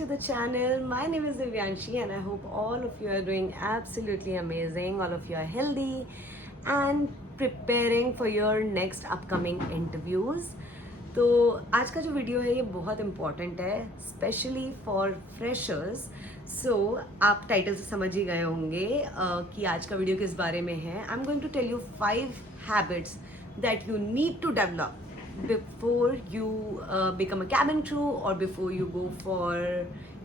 to the channel. My name is Divyanshi and I hope all of you are doing absolutely amazing. All of you are healthy and preparing for your next upcoming interviews. तो आज का जो video है ये बहुत important है specially for freshers. सो आप title से समझ ही गए होंगे कि आज का वीडियो किस बारे में है. I am going to tell you 5 habits that you need to develop before you become a cabin crew or before you go for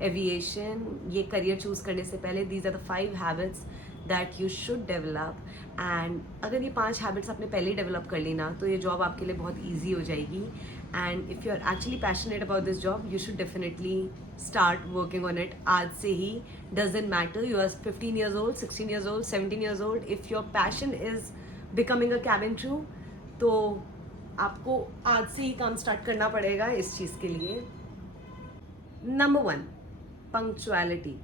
aviation. ये करियर चूज करने से पहले these are the 5 habits that you should develop. and अगर ये 5 habits आपने पहले ही develop कर ली ना तो ये job आपके लिए बहुत easy हो जाएगी. and if you are actually passionate about this job you should definitely start working on it आज से ही. doesn't matter you are 15 years old, 16 years old, 17 years old. if your passion is becoming a cabin crew तो आपको आज से ही काम start करना पड़ेगा इस चीज़ के लिए. Number 1, punctuality.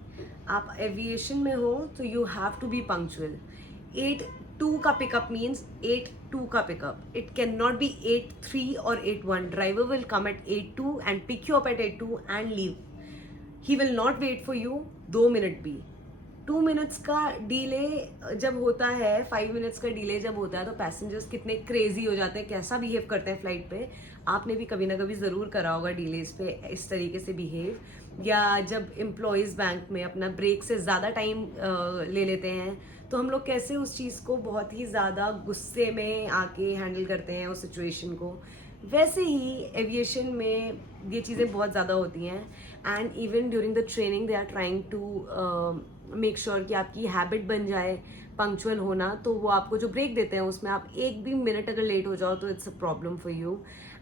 आप एविएशन में हो तो you have to be punctual. 8:02 का पिकअप मीन्स 8:02 का pickup. It can not be 8:03 और 8:01. Driver will come at 8:02 and pick you up at 8:02 and leave. He will not wait for you 2 minute भी. 2 minutes का delay जब होता है, 5 minutes का delay जब होता है तो पैसेंजर्स कितने क्रेजी हो जाते हैं, कैसा बिहेव करते हैं फ्लाइट पे. आपने भी कभी ना कभी ज़रूर करा होगा डिलेज पे इस तरीके से बिहेव. या जब एम्प्लॉयज़ बैंक में अपना ब्रेक से ज़्यादा टाइम ले लेते हैं तो हम लोग कैसे उस चीज़ को बहुत ही ज़्यादा गुस्से में आके हैंडल करते हैं उस सिचुएशन को. वैसे ही एविएशन में ये चीज़ें बहुत ज़्यादा होती हैं. And even during the training they are trying to make sure कि आपकी हैबिट बन जाए पंक्चुअल होना. तो वो आपको जो ब्रेक देते हैं उसमें आप एक भी मिनट अगर लेट हो जाओ तो it's a problem for you.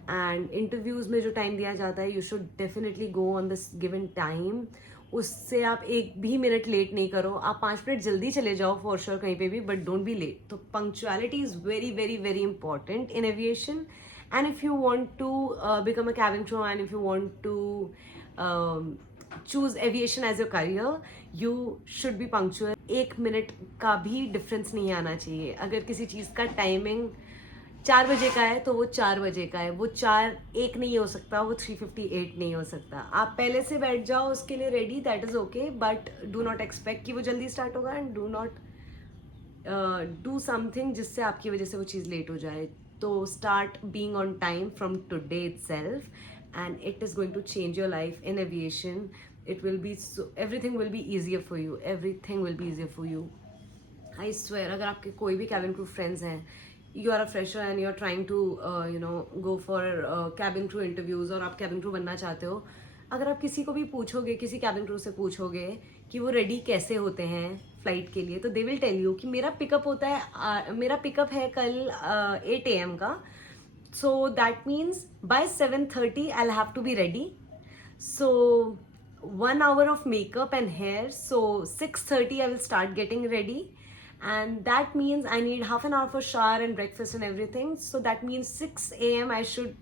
And interviews में जो टाइम दिया जाता है you should definitely go on this given time. उससे आप एक भी मिनट लेट नहीं करो. आप 5 मिनट जल्दी चले जाओ फॉर श्योर कहीं पे भी, बट डोंट बी लेट. तो punctuality is very very very important in aviation. and if you want to become a cabin crew and if you want to choose aviation as your career you should be punctual. 1 minute का भी difference नहीं आना चाहिए. अगर किसी चीज़ का timing 4 बजे का है तो वो 4 बजे का है. वो 4:01 नहीं हो सकता, वो 3:58 नहीं हो सकता. आप पहले से बैठ जाओ उसके लिए ready, that is okay, but do not expect कि वो जल्दी स्टार्ट होगा. And do not do something जिससे आपकी वजह से वो चीज़ लेट हो जाए. तो start being on time from today itself and it is going to change your life in aviation. It will be so, everything will be easier for you. Everything will be easier for you. I swear अगर आपके कोई भी cabin crew friends हैं, you are a fresher and you are trying to go for cabin crew interviews और आप cabin crew बनना चाहते हो, अगर आप किसी को भी पूछोगे, किसी कैबिन क्रू से पूछोगे कि वो रेडी कैसे होते हैं फ्लाइट के लिए, तो दे विल टेल यू कि मेरा पिकअप होता है, मेरा पिकअप है कल 8 AM का. So that means by 7:30 I have to be ready. So 1 hour of makeup and hair. So 6:30 I will start getting ready. And that means I need half an hour for shower and breakfast and everything. So that means 6 AM I should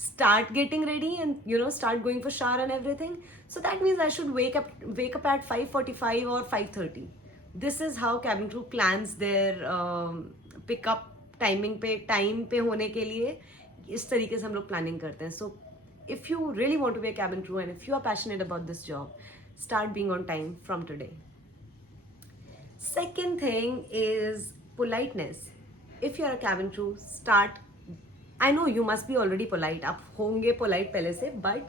start getting ready and start going for shower and everything. So that means I should wake up at 5:45 or 5:30. This is how cabin crew plans their pickup timing पे time पे होने के लिए इस तरीके से हम लोग प्लानिंग करते हैं. So if you really want to be a cabin crew and if you are passionate about this job, start being on time from today. Second thing is politeness. If you are a cabin crew, start. I know you must be already polite. आप होंगे polite पहले से, but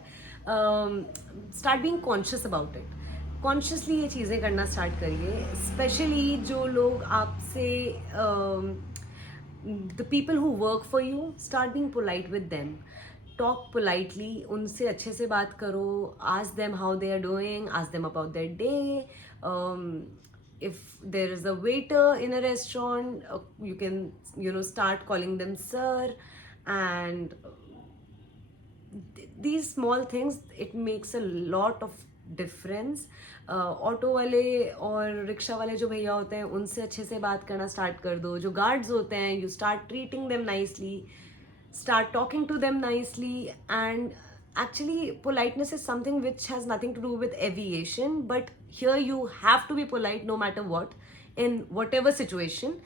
start being conscious about it. Consciously ये चीज़ें करना start करिए. Especially जो लोग आपसे the people who work for you, start being polite with them. Talk politely. उनसे अच्छे से बात करो. Ask them how they are doing. Ask them about their day. If there is a waiter in a restaurant, you can start calling them sir. And these small things, it makes a lot of difference. Auto वाले और rickshaw वाले जो भैया होते हैं उनसे अच्छे से बात करना स्टार्ट कर दो. जो गार्ड्स होते हैं, you start treating them nicely, start talking to them nicely. And actually politeness is something which has nothing to do with aviation, but here you have to be polite no matter what, in whatever situation.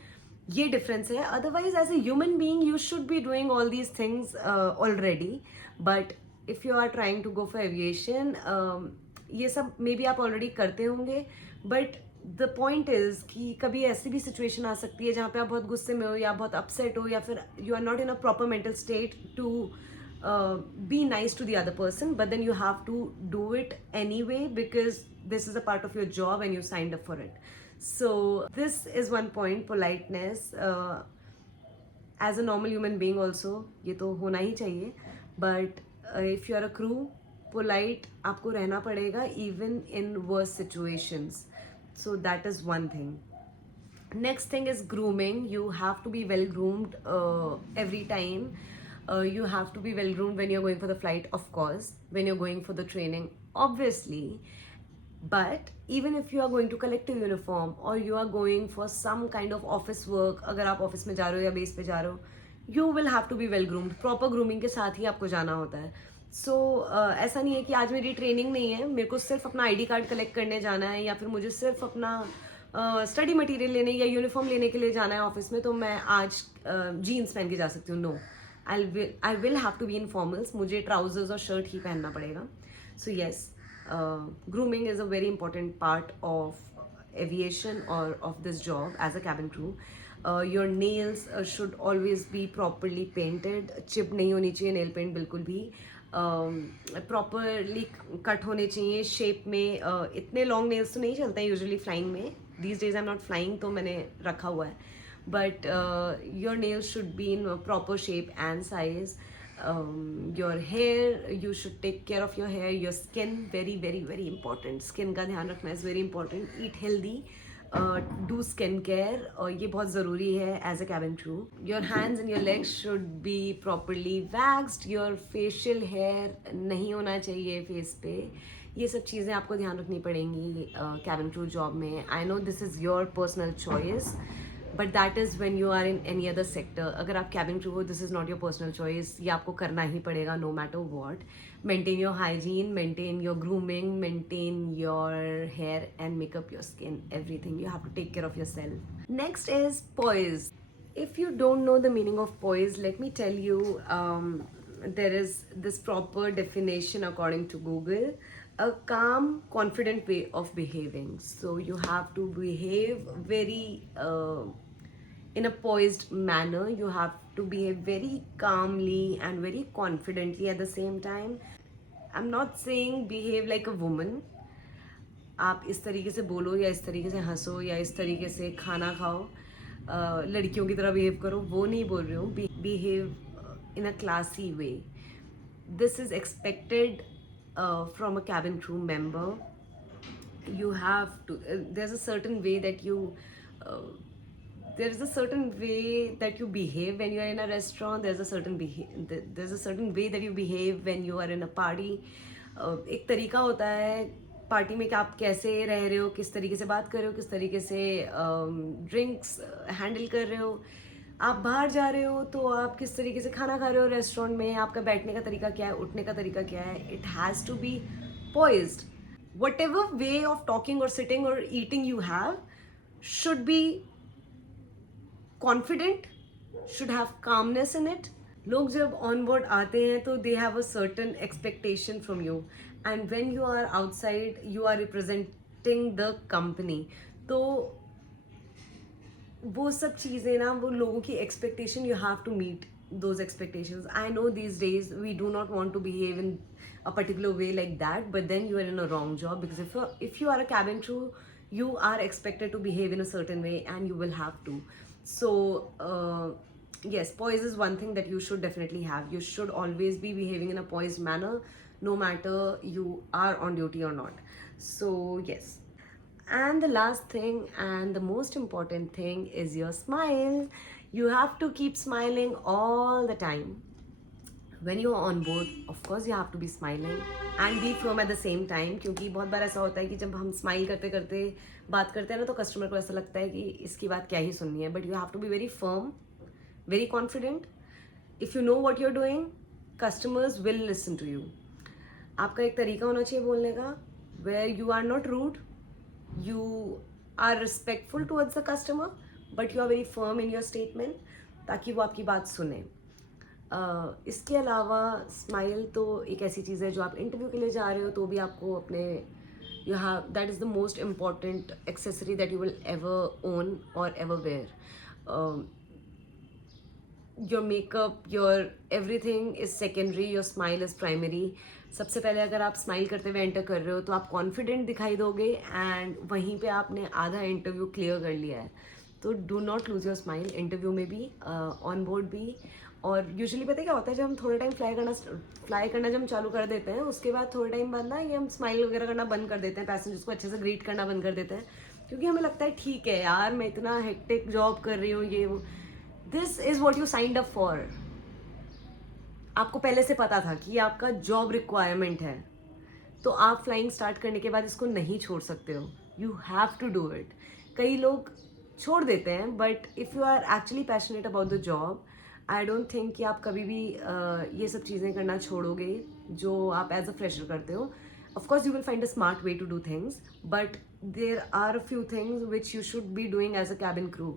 ये difference है. Otherwise as a human being you should be doing all these things already, but if you are trying to go for aviation, ये सब may be आप already करते होंगे, but the point is कि कभी ऐसी भी सिचुएशन आ सकती है जहाँ पे आप बहुत गुस्से में हो या बहुत अपसेट हो या फिर you are not in a proper mental state to be nice to the other person, but then you have to do it anyway because this is a part of your job and you signed up for it. So this is one point, politeness. As a normal human being also ये तो होना ही चाहिए, but if you are a crew, polite आपको रहना पड़ेगा even in worse situations. So that is one thing. Next thing is grooming. You have to be well groomed every time. You have to be well groomed when you're going for the flight, of course, when you're going for the training, obviously. But even if you are going to collective uniform or you are going for some kind of office work, अगर आप office में जा रहे हो या base पे जा रहे हो, you will have to be well groomed. Proper grooming के साथ ही आपको जाना होता है. So ऐसा नहीं है कि आज मेरी ट्रेनिंग नहीं है, मेरे को सिर्फ अपना आईडी कार्ड कलेक्ट करने जाना है या फिर मुझे सिर्फ अपना स्टडी मटेरियल लेने या यूनिफॉर्म लेने के लिए जाना है ऑफिस में, तो मैं आज जीन्स पहन के जा सकती हूँ. No, I will have to be in formals. मुझे ट्राउजर्स और शर्ट ही पहनना पड़ेगा. So yes, grooming is a very important part of aviation or of this job as a cabin crew. Your nails should always be properly painted. Chip नहीं होनी चाहिए nail paint बिल्कुल भी. Properly cut होने चाहिए shape में. इतने long nails तो नहीं चलते हैं usually flying में. These days I'm not flying तो मैंने रखा हुआ है. But your nails should be in a proper shape and size. Your hair, you should take care of your hair. Your skin, very very very important. Skin का ध्यान रखना is very important. Eat healthy. Do skin care. ये बहुत ज़रूरी है as a cabin crew. Your hands and your legs should be properly waxed. Your facial hair नहीं होना चाहिए face पे. ये सब चीज़ें आपको ध्यान रखनी पड़ेंगी cabin crew job में. I know this is your personal choice. But that is when you are in any other sector. अगर आप कैबिन क्रू हो, this is not your personal choice. ये आपको करना ही पड़ेगा no matter what. Maintain your hygiene, maintain your grooming, maintain your hair and makeup, your skin, everything. You have to take care of your self. Next is poise. If you don't know the meaning of poise, let me tell you, there is this proper definition according to Google. A calm, confident way of behaving. So you have to behave very in a poised manner. You have to behave very calmly and very confidently at the same time. I'm not saying behave like a woman. आप इस तरीके से बोलो या इस तरीके से हंसो या इस तरीके से खाना खाओ, लड़कियों की तरह बिहेव करो, वो नहीं बोल रही हूँ. Behave in a classy way. This is expected from a cabin crew member. You have to. There's a certain way that you. There is a certain way that you behave when you are in a restaurant. There's a certain way that you behave when you are in a party. एक तरीका होता है party में कि आप कैसे रह रहे हो, किस तरीके से बात कर रहे हो, किस तरीके से ड्रिंक्स हैंडल कर रहे हो. आप बाहर जा रहे हो तो आप किस तरीके से खाना खा रहे हो रेस्टोरेंट में, आपका बैठने का तरीका क्या है, उठने का तरीका क्या है. It has to be poised. Whatever way of talking or sitting or eating you have should be confident, should have calmness in it. लोग जब on board आते हैं तो they have a certain expectation from you, and when you are outside you are representing the company. तो वो सब चीज़ें ना, वो लोगों की expectation, you have to meet those expectations. I know these days we do not want to behave in a particular way like that, but then you are in a wrong job, because if you are a cabin crew, you are expected to behave in a certain way and you will have to. So yes, poise is one thing that you should definitely have. You should always be behaving in a poised manner, no matter you are on duty or not. So yes. And the last thing and the most important thing is your smile. You have to keep smiling all the time. When you are on board, of course you have to be smiling and be firm at the same time. क्योंकि बहुत बार ऐसा होता है कि जब हम smile करते करते बात करते हैं ना, तो कस्टमर को ऐसा लगता है कि इसकी बात क्या ही सुननी है. But you have to be very firm, very confident. If you know what you are doing, customers will listen to you. आपका एक तरीका होना चाहिए बोलने का, where you are not rude, you are respectful towards the customer, but you are very firm in your statement, ताकि वो आपकी बात सुने. इसके अलावा स्माइल तो एक ऐसी चीज़ है जो आप इंटरव्यू के लिए जा रहे हो तो भी आपको अपने You have, that is the most important accessory that you will ever own or ever wear. Your makeup, your everything is secondary, your smile is primary. सबसे पहले अगर आप स्माइल करते हुए एंटर कर रहे हो तो आप कॉन्फिडेंट दिखाई दोगे, एंड वहीं पे आपने आधा इंटरव्यू क्लियर कर लिया है. तो do not lose your smile, interview में भी, ऑन बोर्ड भी. और यूजुअली पता है क्या होता है, जब हम थोड़ा टाइम फ्लाई करना जब हम चालू कर देते हैं, उसके बाद थोड़े टाइम बाद ना ये हम स्माइल वगैरह करना बंद कर देते हैं, पैसेंजर्स को अच्छे से ग्रीट करना बंद कर देते हैं, क्योंकि हमें लगता है ठीक है यार, मैं इतना हेक्टिक जॉब कर रही हूँ, ये वो. This is what you signed up for. आपको पहले से पता था कि ये आपका जॉब रिक्वायरमेंट है, तो आप फ्लाइंग स्टार्ट करने के बाद इसको नहीं छोड़ सकते हो. You have to do it. कई लोग छोड़ देते हैं, but if you are actually passionate about the job, I don't think कि आप कभी भी ये सब चीज़ें करना छोड़ोगे जो आप एज अ फ्रेशर करते हो. Of course, you will find a smart way to do things, but there are a few things which you should be doing as a cabin crew.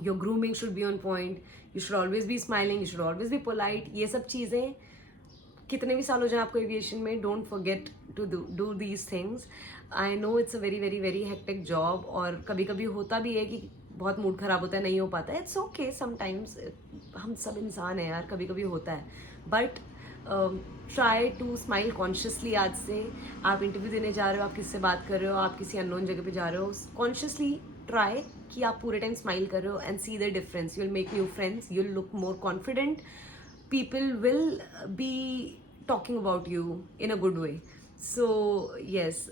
Your grooming should be on point. You should always be smiling. You should always be polite. ये सब चीज़ें कितने भी साल हो जाए आपको aviation में, don't forget to do these things. I know it's a very very very hectic job, और कभी कभी होता भी है कि बहुत मूड खराब होता है, नहीं हो पाता है. इट्स ओके समटाइम्स, हम सब इंसान हैं यार, कभी कभी होता है. But try to smile consciously. आज से आप इंटरव्यू देने जा रहे हो, आप किससे बात कर रहे हो, आप किसी अननोन जगह पे जा रहे हो, कॉन्शियसली ट्राई कि आप पूरे टाइम स्माइल कर रहे हो, and see the difference. You will make new friends, you will look more confident, people will be talking about you in a good way. So yes,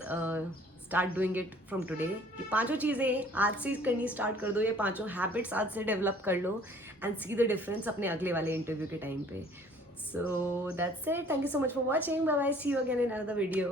start doing it from today. ये पांचों चीज़ें आज से करनी start कर दो, ये पांचों हैबिट्स आज से डेवलप कर लो, एंड सी द डिफरेंस अपने अगले वाले इंटरव्यू के टाइम पे. So that's it. Thank you so much for watching. Bye bye. See you again in another video.